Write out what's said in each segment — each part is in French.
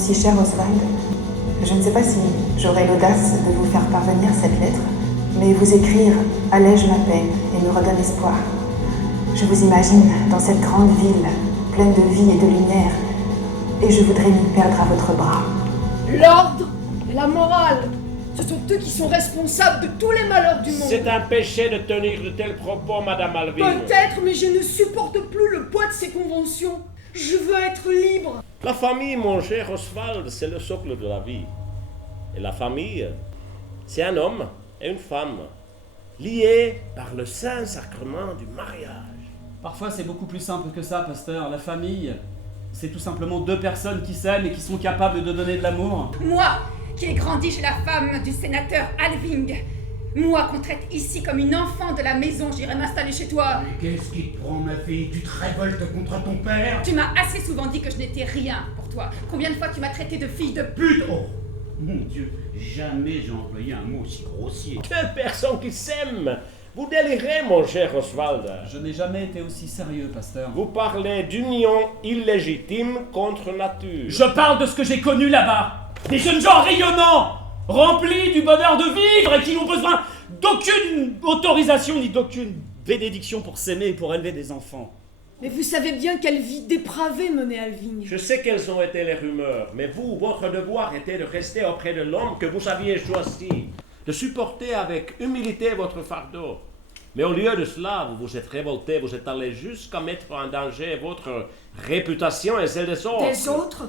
si cher Oswald, je ne sais pas si j'aurai l'audace de vous faire parvenir cette lettre, mais vous écrire allège ma peine et me redonne espoir. Je vous imagine dans cette grande ville, pleine de vie et de lumière, et je voudrais m'y perdre à votre bras. L'ordre et la morale, ce sont eux qui sont responsables de tous les malheurs du monde. C'est un péché de tenir de tels propos, Madame Alving. Peut-être, mais je ne supporte plus le poids de ces conventions. Je veux être libre. La famille, mon cher Oswald, c'est le socle de la vie. Et la famille, c'est un homme et une femme, liés par le saint sacrement du mariage. Parfois, c'est beaucoup plus simple que ça, pasteur. La famille, c'est tout simplement deux personnes qui s'aiment et qui sont capables de donner de l'amour. Moi, qui ai grandi chez la femme du sénateur Alving. Moi, qu'on traite ici comme une enfant de la maison, j'irai m'installer chez toi. Mais qu'est-ce qui te prend, ma fille? Tu te révoltes contre ton père? Tu m'as assez souvent dit que je n'étais rien pour toi. Combien de fois tu m'as traité de fille de Pute! Oh! Mon Dieu, jamais j'ai employé un mot aussi grossier. Deux personnes qui s'aiment. Vous délirez, mon cher Oswald. Je n'ai jamais été aussi sérieux, pasteur. Vous parlez d'union illégitime contre nature. Je parle de ce que j'ai connu là-bas. Des jeunes gens rayonnants, remplis du bonheur de vivre et qui n'ont besoin d'aucune autorisation ni d'aucune bénédiction pour s'aimer et pour élever des enfants. Mais vous savez bien quelle vie dépravée menait Alving. Je sais quelles ont été les rumeurs, mais vous, votre devoir était de rester auprès de l'homme que vous aviez choisi, de supporter avec humilité votre fardeau. Mais au lieu de cela, vous vous êtes révolté, vous êtes allé jusqu'à mettre en danger votre réputation et celle des autres. Des autres?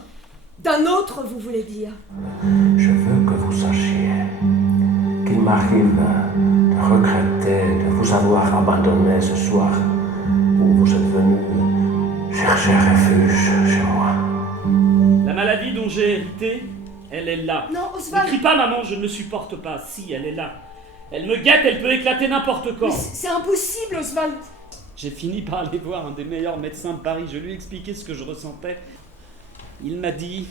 D'un autre, vous voulez dire? Je veux que vous sachiez qu'il m'arrive de regretter de vous avoir abandonné ce soir où vous êtes venu chercher refuge chez moi. La maladie dont j'ai hérité, elle est là. Non, Ne Oswald. crie pas, maman, je ne le supporte pas. Si, elle est là. Elle me guette, elle peut éclater n'importe quand. Mais c'est impossible, Oswald. J'ai fini par aller voir un des meilleurs médecins de Paris. Je lui ai expliqué ce que je ressentais. Il m'a dit...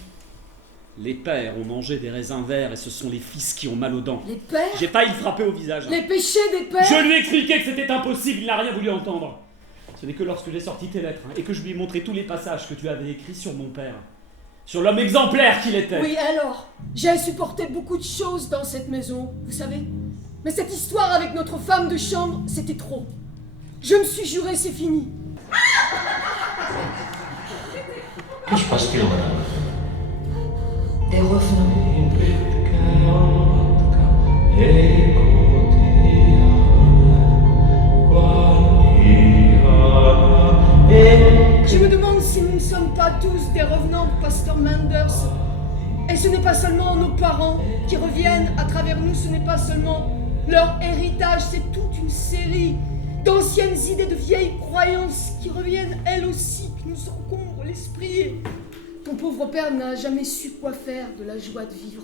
Les pères ont mangé des raisins verts et ce sont les fils qui ont mal aux dents. Les pères? J'ai failli le frapper au visage. Les péchés des pères? Je lui ai expliqué que c'était impossible, il n'a rien voulu entendre. Ce n'est que lorsque j'ai sorti tes lettres et que je lui ai montré tous les passages que tu avais écrits sur mon père, sur l'homme exemplaire qu'il était. Oui, alors, j'ai supporté beaucoup de choses dans cette maison, vous savez. Mais cette histoire avec notre femme de chambre, c'était trop. Je me suis juré, c'est fini. Que se passe-t-il, madame? Des revenants. Je me demande si nous ne sommes pas tous des revenants de Pasteur Manders. Et ce n'est pas seulement nos parents qui reviennent à travers nous, ce n'est pas seulement leur héritage, c'est toute une série d'anciennes idées, de vieilles croyances qui reviennent elles aussi, qui nous encombrent l'esprit. Ton pauvre père n'a jamais su quoi faire de la joie de vivre.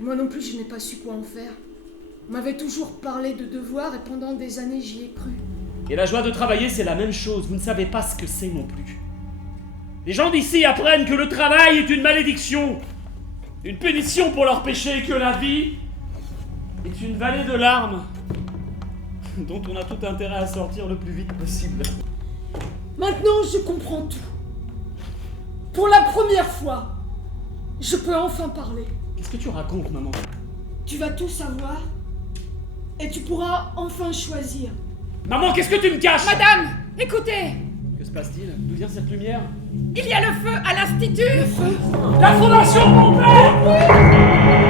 Moi non plus, je n'ai pas su quoi en faire. On m'avait toujours parlé de devoirs et pendant des années, j'y ai cru. Et la joie de travailler, c'est la même chose. Vous ne savez pas ce que c'est non plus. Les gens d'ici apprennent que le travail est une malédiction, une punition pour leurs péchés, et que la vie est une vallée de larmes dont on a tout intérêt à sortir le plus vite possible. Maintenant, je comprends tout. Pour la première fois, je peux enfin parler. Qu'est-ce que tu racontes, maman? Tu vas tout savoir et tu pourras enfin choisir. Maman, qu'est-ce que tu me caches? Madame, écoutez, Que se passe-t-il? D'où vient cette lumière? il y a le feu à l'institut. Le feu? La fondation de mon père!